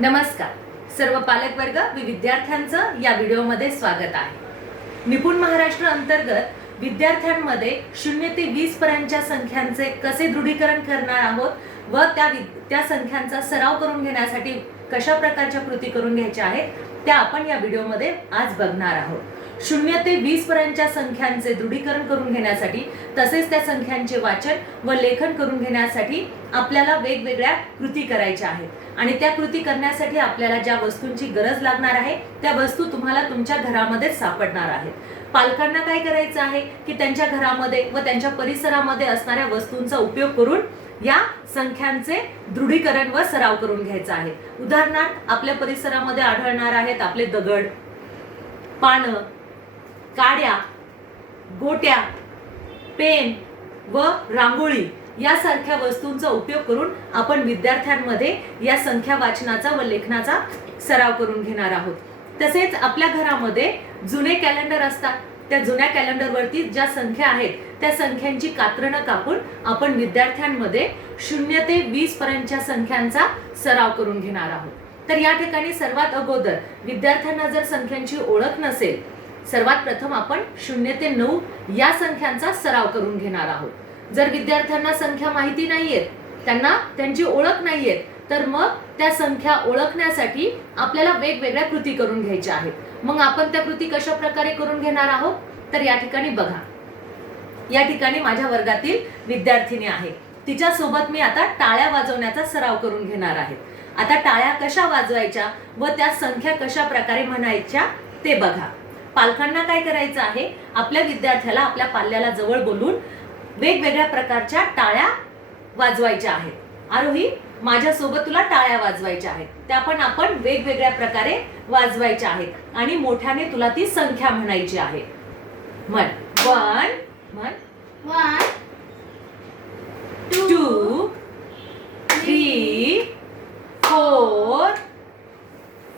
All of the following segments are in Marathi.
नमस्कार. सर्व पालकवर्ग व विद्यार्थ्यांचं या व्हिडिओमध्ये स्वागत आहे. निपुण महाराष्ट्र अंतर्गत विद्यार्थ्यांमध्ये शून्य ते वीस पर्यंतच्या संख्यांचे कसे दृढीकरण करणार आहोत व त्या वि- त्या संख्यांचा सराव करून घेण्यासाठी कशा प्रकारच्या कृती करून घ्यायच्या आहेत त्या आपण या व्हिडिओमध्ये आज बघणार आहोत. शून्य ते वीस पर्यंतच्या संख्यांचे दृढीकरण करून घेण्यासाठी तसेच त्या संख्यांचे वाचन व लेखन करून घेण्यासाठी आपल्याला वेगवेगळ्या कृती करायच्या आहेत. आणि त्या कृती करण्यासाठी आपल्याला ज्या वस्तूंची गरज लागणार आहे त्या वस्तू तुम्हाला तुमच्या घरामध्ये सापडणार आहेत. पालकांना काय करायचं आहे की त्यांच्या घरामध्ये व त्यांच्या परिसरामध्ये असणाऱ्या वस्तूंचा उपयोग करून या संख्यांचे दृढीकरण व सराव करून घ्यायचा आहे. उदाहरणार्थ आपल्या परिसरामध्ये आढळणार आहेत आपले दगड पानं काड्या गोट्या पेन व रांगोळी यासारख्या वस्तूंचा उपयोग करून आपण विद्यार्थ्यांमध्ये या संख्या वाचनाचा व लेखनाचा सराव करून घेणार आहोत. तसेच आपल्या घरामध्ये जुने कॅलेंडर असतात. त्या जुन्या कॅलेंडरवरती ज्या संख्या आहेत त्या संख्यांची कात्रणं कापून आपण विद्यार्थ्यांमध्ये शून्य ते वीस पर्यंतच्या संख्यांचा सराव करून घेणार आहोत. तर या ठिकाणी सर्वात अगोदर विद्यार्थ्यांना जर संख्यांची ओळख नसेल सर्वात प्रथम आपण शून्य ते नऊ या संख्यांचा सराव करून घेणार आहोत. जर विद्यार्थ्यांना संख्या माहिती नाहीयेत त्यांना त्यांची ओळख नाहीयेत तर मग त्या संख्या ओळखण्यासाठी आपल्याला वेगवेगळ्या कृती करून घ्यायच्या आहेत. मग आपण त्या कृती कशा प्रकारे करून घेणार आहोत? तर या ठिकाणी बघा. या ठिकाणी माझ्या वर्गातील विद्यार्थिनी आहे. तिच्या सोबत मी आता टाळ्या वाजवण्याचा सराव करून घेणार आहे. आता टाळ्या कशा वाजवायच्या व त्या संख्या कशा प्रकारे म्हणायच्या ते बघा. पालकांना काय करायचं आहे? आपल्या विद्यार्थ्याला आपल्या पाल्याला जवळ बोलून वेगवेगळ्या प्रकारच्या टाळ्या वाजवायच्या आहेत. आरोही माझ्यासोबत तुला टाळ्या वाजवायच्या आहेत. त्या पण आपण वेगवेगळ्या प्रकारे वाजवायच्या आहेत. आणि मोठ्याने तुला ती संख्या म्हणायची आहे. म्हण. वन. म्हण. One, two. Three. Four.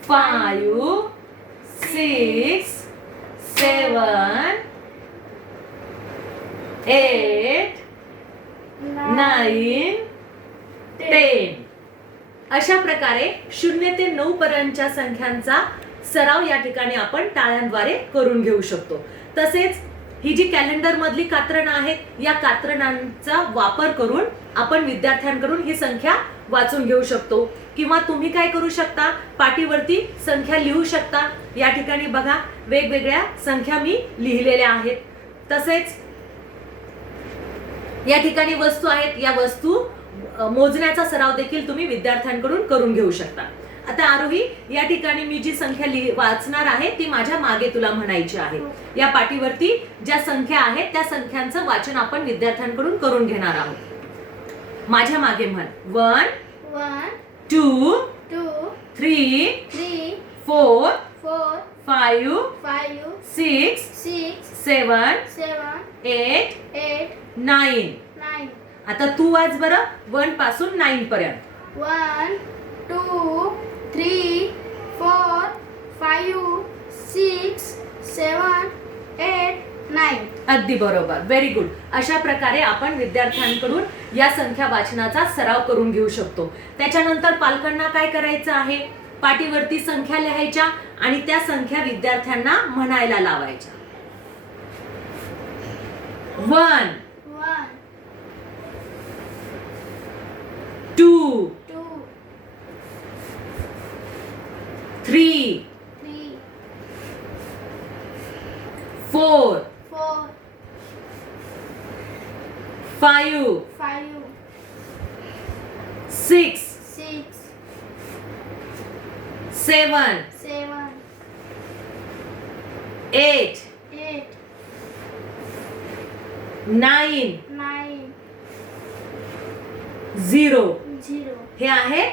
Five six. Seven eight nine ten अशा प्रकारे शून्य ते नऊ पर्यंतच्या संख्यांचा सराव या ठिकाणी आपण टाळ्यांद्वारे करून घेऊ शकतो. तसेच ही जी कॅलेंडर मधली कात्रणं आहेत या कात्रणांचा वापर करून आपण विद्यार्थ्यांकडून ही संख्या वाचून घेऊ शकतो. किंवा तुम्ही काय करू शकता पाठीवरती संख्या लिहू शकता. या ठिकाणी बघा वेगवेगळ्या संख्या मी लिहिलेल्या आहेत. तसेच या ठिकाणी वस्तू आहेत. या वस्तू मोजण्याचा सराव देखील तुम्ही विद्यार्थ्यांकडून करून घेऊ शकता. आता आरोही या ठिकाणी मी जी संख्या लिहि वाचणार आहे ती माझ्या मागे तुला म्हणायची आहे. या पाठीवरती ज्या संख्या आहेत त्या संख्यांचं वाचन आपण विद्यार्थ्यांकडून करून घेणार आहोत. माझ्या मागे म्हण. One one, two two, three three, four four, five five, six six, seven seven, eight eight, nine nine. आता तू वाच बरं. वनपासून नाईन पर्यंत. One, two, अगदी बरोबर. व्हेरी गुड अशा प्रकारे आपण विद्यार्थ्यांकडून या संख्या वाचनाचा सराव करून घेऊ शकतो. त्याच्यानंतर पालकांना काय करायचं आहे? पाठीवरती संख्या लिहायच्या आणि त्या संख्या विद्यार्थ्यांना म्हणायला लावायच्या. One two three Five five, six six, seven seven, eight eight, nine nine, zero zero. हे आहे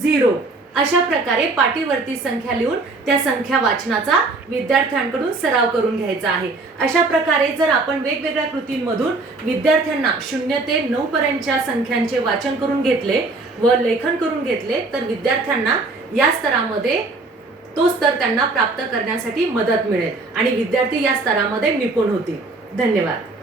झिरो अशा प्रकारे पाटीवरती संख्या लिहून त्या संख्या वाचनाचा विद्यार्थ्यांकडून सराव करून घ्यायचा आहे. अशा प्रकारे जर आपण वेगवेगळ्या कृतींमधून विद्यार्थ्यांना शून्य ते नऊ पर्यंतच्या संख्यांचे वाचन करून घेतले व लेखन करून घेतले तर विद्यार्थ्यांना या स्तरामध्ये तो स्तर त्यांना प्राप्त करण्यासाठी मदत मिळेल. आणि विद्यार्थी या स्तरामध्ये निपुण होतील. धन्यवाद.